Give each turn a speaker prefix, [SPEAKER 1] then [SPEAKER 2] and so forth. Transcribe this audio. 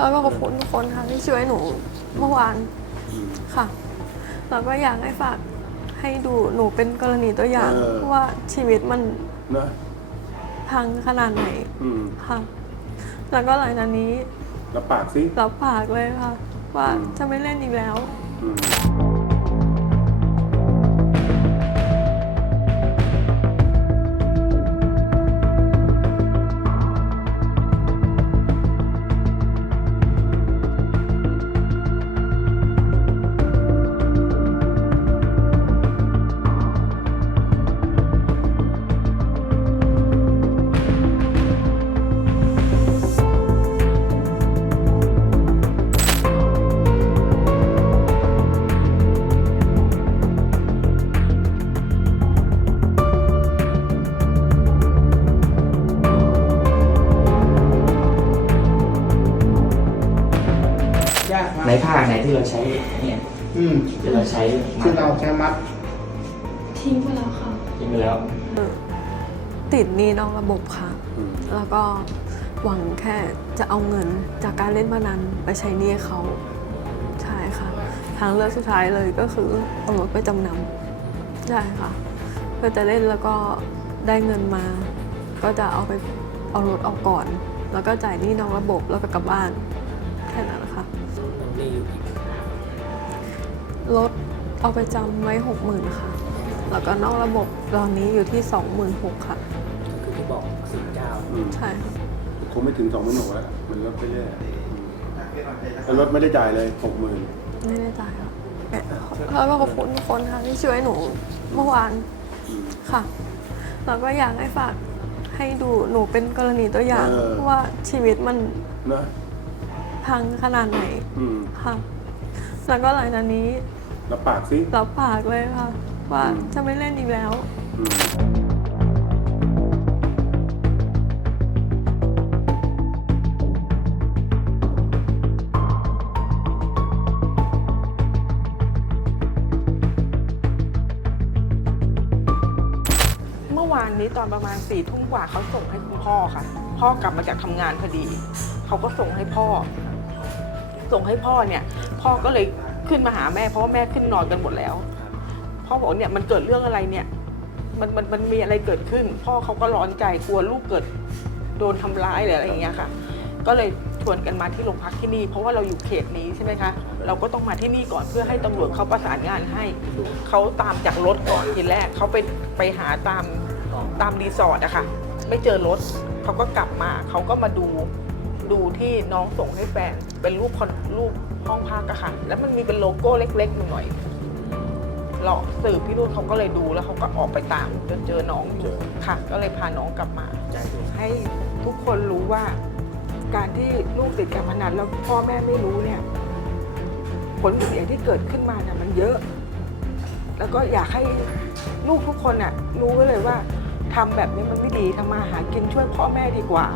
[SPEAKER 1] แล้วก็ขอบคุณทุกคนค่ะที่ช่วยหนูเมื่อวาน
[SPEAKER 2] อืม
[SPEAKER 1] ค่ะแล้วก็อยากให้ฝากให้ดูหนูเป็นกรณีตัวอย่าง
[SPEAKER 2] เออ
[SPEAKER 1] ว่าชีวิตมัน
[SPEAKER 2] นะ
[SPEAKER 1] พังขนาดไหน
[SPEAKER 2] อืม
[SPEAKER 1] ค่ะ แล้วก็หลังจากนี้
[SPEAKER 2] รับปากสิ
[SPEAKER 1] รับปากเลยค่ะ ว่า
[SPEAKER 2] อืม
[SPEAKER 1] จะไม่เล่นอีกแล้ว
[SPEAKER 2] อืม
[SPEAKER 3] ในผ้าไหนที่เราใช้เนี่ย
[SPEAKER 4] อืม
[SPEAKER 3] ที่เราใช้
[SPEAKER 4] คือเราใช้มัด
[SPEAKER 1] ทิ้งไปแล้วค่ะ
[SPEAKER 3] ทิ้งไปแล้ว
[SPEAKER 1] ติดหนี้นอกระบบค่ะ
[SPEAKER 2] อืม
[SPEAKER 1] แล้วก็หวังแค่จะเอาเงินจากการเล่นพนันไปใช้หนี้เขาใช่ค่ะ ทางเลือกสุดท้ายเลยก็คือเอารถไปจำนำใช่ค่ะ เพื่อจะเล่นแล้วก็ได้เงินมา ก็จะเอาไปเอารถออกก่อน แล้วก็จ่ายหนี้นอกระบบแล้วก็กลับบ้านแค่นั้นแห ละค่ะรถเอาไปจำไว้หกหมื่นค่ะ แล้วก็นอกระบบตอนนี้อยู่ที่สองหมื่นหกค่ะ
[SPEAKER 3] คือที่บอกสี่เก้า
[SPEAKER 2] อืม
[SPEAKER 1] ใช่ค่ะ
[SPEAKER 2] คงไม่ถึงสองหมื่นหกแล้ว มันลดไปเรื่อยอืมแล้วรถไม่ได้จ่ายเลยหกหมื่น
[SPEAKER 1] ไม่ได้จ่ายค่ะแล้วก็ขอบคุณทุกคนค่ะที่ช่วยหนูเมื่อวานค่ะ แล้วก็อยากให้ฝากให้ดูหนูเป็นกรณีตัวอย่าง
[SPEAKER 2] เออ
[SPEAKER 1] ว่าชีวิตมัน
[SPEAKER 2] นะ
[SPEAKER 1] พังขนาดไหน
[SPEAKER 2] อืม
[SPEAKER 1] ค่ะ แล้วก็หลังจากนี้
[SPEAKER 2] รับปากสิ
[SPEAKER 1] รับปากเลยค่ะ ว่า
[SPEAKER 2] อืม
[SPEAKER 1] จะไม่เล่นอีกแล้ว
[SPEAKER 2] อืม
[SPEAKER 5] เมื่อวานนี้ตอนประมาณสี่ทุ่มกว่าเขาส่งให้คุณพ่อค่ะ พ่อกลับมาจากทำงานพอดี เขาก็ส่งให้พ่อ ส่งให้พ่อเนี่ย พ่อก็เลยขึ้นมาหาแม่เพราะว่าแม่ขึ้นนอนกันหมดแล้ว พ่อบอกเนี่ยมันเกิดเรื่องอะไรเนี่ย มันมันมันมีอะไรเกิดขึ้น พ่อเขาก็ร้อนใจกลัวลูกเกิดโดนทำร้ายหรืออะไรอย่างเงี้ยค่ะ ก็เลยชวนกันมาที่โรงพักที่นี่ เพราะว่าเราอยู่เขตนี้ใช่ไหมคะ เราก็ต้องมาที่นี่ก่อนเพื่อให้ตำรวจเขาประสานงานให้ เขาตามจากรถก่อนทีแรกเขาไปไปหาตามตามรีสอร์ทอะค่ะ ไม่เจอรถ เขาก็กลับมาเขาก็มาดูดูที่น้องส่งให้แฟน เป็นรูปคอนรูปห้องพักอะค่ะ แล้วมันมีเป็นโลโก้เล็กๆอยู่หน่อยหลอกสื่อพี่รุ่นเขาก็เลยดูแล้วเขาก็ออกไปตามจนเจอน้องอยู่ค่ะ ก็เลยพาน้องกลับมา ให้ทุกคนรู้ว่า การที่ลูกติดการพนันแล้วพ่อแม่ไม่รู้เนี่ย ผลเสียที่เกิดขึ้นมาเนี่ยมันเยอะ แล้วก็อยากให้ลูกทุกคนน่ะรู้ไว้เลยว่า ทำแบบนี้มันไม่ดีทำมาหากินช่วยพ่อแม่ดีกว่า